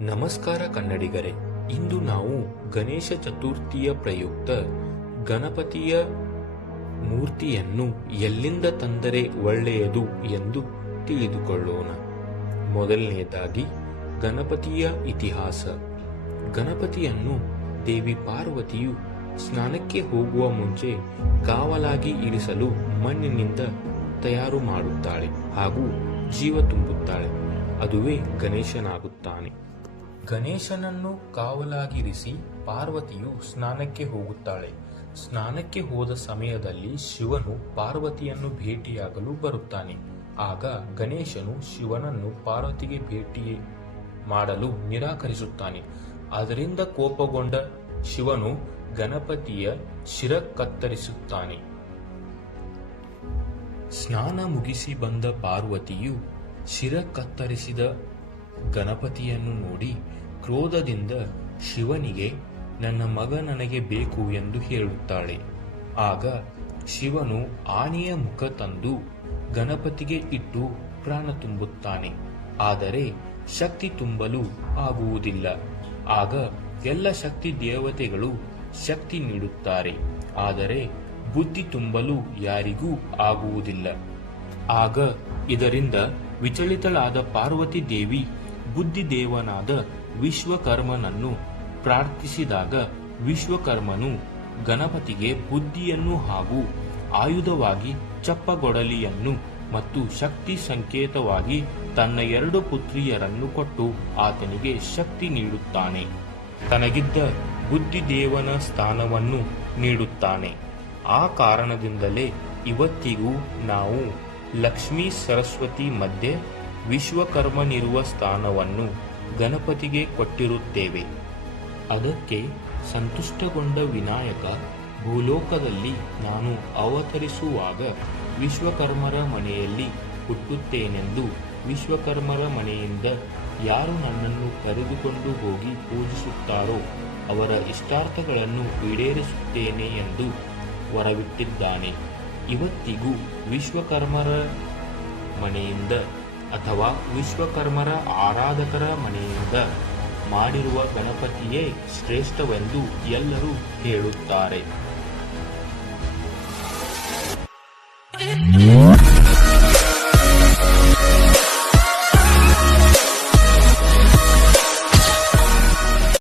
ನಮಸ್ಕಾರ ಕನ್ನಡಿಗರೇ, ಇಂದು ನಾವು ಗಣೇಶ ಚತುರ್ಥಿಯ ಪ್ರಯುಕ್ತ ಗಣಪತಿಯ ಮೂರ್ತಿಯನ್ನು ಎಲ್ಲಿಂದ ತಂದರೆ ಒಳ್ಳೆಯದು ಎಂದು ತಿಳಿದುಕೊಳ್ಳೋಣ. ಮೊದಲನೆಯದಾಗಿ ಗಣಪತಿಯ ಇತಿಹಾಸ. ಗಣಪತಿಯನ್ನು ದೇವಿ ಪಾರ್ವತಿಯು ಸ್ನಾನಕ್ಕೆ ಹೋಗುವ ಮುಂಚೆ ಕಾವಲಾಗಿ ಇರಿಸಲು ಮಣ್ಣಿನಿಂದ ತಯಾರು ಮಾಡುತ್ತಾಳೆ ಹಾಗೂ ಜೀವ ತುಂಬುತ್ತಾಳೆ. ಅದುವೇ ಗಣೇಶನಾಗುತ್ತಾನೆ. ಗಣೇಶನನ್ನು ಕಾವಲಾಗಿರಿಸಿ ಪಾರ್ವತಿಯು ಸ್ನಾನಕ್ಕೆ ಹೋಗುತ್ತಾಳೆ. ಸ್ನಾನಕ್ಕೆ ಹೋದ ಸಮಯದಲ್ಲಿ ಶಿವನು ಪಾರ್ವತಿಯನ್ನು ಭೇಟಿಯಾಗಲು ಬರುತ್ತಾನೆ. ಆಗ ಗಣೇಶನು ಶಿವನನ್ನು ಪಾರ್ವತಿಗೆ ಭೇಟಿ ಮಾಡಲು ನಿರಾಕರಿಸುತ್ತಾನೆ. ಅದರಿಂದ ಕೋಪಗೊಂಡ ಶಿವನು ಗಣಪತಿಯ ಶಿರ ಕತ್ತರಿಸುತ್ತಾನೆ. ಸ್ನಾನ ಮುಗಿಸಿ ಬಂದ ಪಾರ್ವತಿಯು ಶಿರ ಕತ್ತರಿಸಿದ ಗಣಪತಿಯನ್ನು ನೋಡಿ ಕ್ರೋಧದಿಂದ ಶಿವನಿಗೆ ನನ್ನ ಮಗ ನನಗೆ ಬೇಕು ಎಂದು ಹೇಳುತ್ತಾಳೆ. ಆಗ ಶಿವನು ಆನೆಯ ಮುಖ ತಂದು ಗಣಪತಿಗೆ ಇಟ್ಟು ಪ್ರಾಣ ತುಂಬುತ್ತಾನೆ. ಆದರೆ ಶಕ್ತಿ ತುಂಬಲು ಆಗುವುದಿಲ್ಲ. ಆಗ ಎಲ್ಲ ಶಕ್ತಿ ದೇವತೆಗಳು ಶಕ್ತಿ ನೀಡುತ್ತಾರೆ. ಆದರೆ ಬುದ್ಧಿ ತುಂಬಲು ಯಾರಿಗೂ ಆಗುವುದಿಲ್ಲ. ಆಗ ಇದರಿಂದ ವಿಚಲಿತಳಾದ ಪಾರ್ವತಿ ದೇವಿ ಬುದ್ಧಿದೇವನಾದ ವಿಶ್ವಕರ್ಮನನ್ನು ಪ್ರಾರ್ಥಿಸಿದಾಗ ವಿಶ್ವಕರ್ಮನು ಗಣಪತಿಗೆ ಬುದ್ಧಿಯನ್ನು ಹಾಗೂ ಆಯುಧವಾಗಿ ಚಪ್ಪಗೊಡಲಿಯನ್ನು ಮತ್ತು ಶಕ್ತಿ ಸಂಕೇತವಾಗಿ ತನ್ನ 2 ಪುತ್ರಿಯರನ್ನು ಕೊಟ್ಟು ಆತನಿಗೆ ಶಕ್ತಿ ನೀಡುತ್ತಾನೆ. ತನಗಿದ್ದ ಬುದ್ಧಿದೇವನ ಸ್ಥಾನವನ್ನು ನೀಡುತ್ತಾನೆ. ಆ ಕಾರಣದಿಂದಲೇ ಇವತ್ತಿಗೂ ನಾವು ಲಕ್ಷ್ಮೀ ಸರಸ್ವತಿ ಮಧ್ಯೆ ವಿಶ್ವಕರ್ಮನಿರುವ ಸ್ಥಾನವನ್ನು ಗಣಪತಿಗೆ ಕೊಟ್ಟಿರುತ್ತೇವೆ. ಅದಕ್ಕೆ ಸಂತುಷ್ಟಗೊಂಡ ವಿನಾಯಕ ಭೂಲೋಕದಲ್ಲಿ ನಾನು ಅವತರಿಸುವಾಗ ವಿಶ್ವಕರ್ಮರ ಮನೆಯಲ್ಲಿ ಹುಟ್ಟುತ್ತೇನೆಂದು ವಿಶ್ವಕರ್ಮರ ಮನೆಯಿಂದ ಯಾರು ನನ್ನನ್ನು ಕರೆದುಕೊಂಡು ಹೋಗಿ ಪೂಜಿಸುತ್ತಾರೋ ಅವರ ಇಷ್ಟಾರ್ಥಗಳನ್ನು ಈಡೇರಿಸುತ್ತೇನೆ ಎಂದು ವರವಿಟ್ಟಿದ್ದಾನೆ. ಇವತ್ತಿಗೂ ವಿಶ್ವಕರ್ಮರ ಮನೆಯಿಂದ ಅಥವಾ ವಿಶ್ವಕರ್ಮರ ಆರಾಧಕರ ಮನೆಯಿಂದ ಮಾಡಿರುವ ಗಣಪತಿಯೇ ಶ್ರೇಷ್ಠವೆಂದು ಎಲ್ಲರೂ ಹೇಳುತ್ತಾರೆ.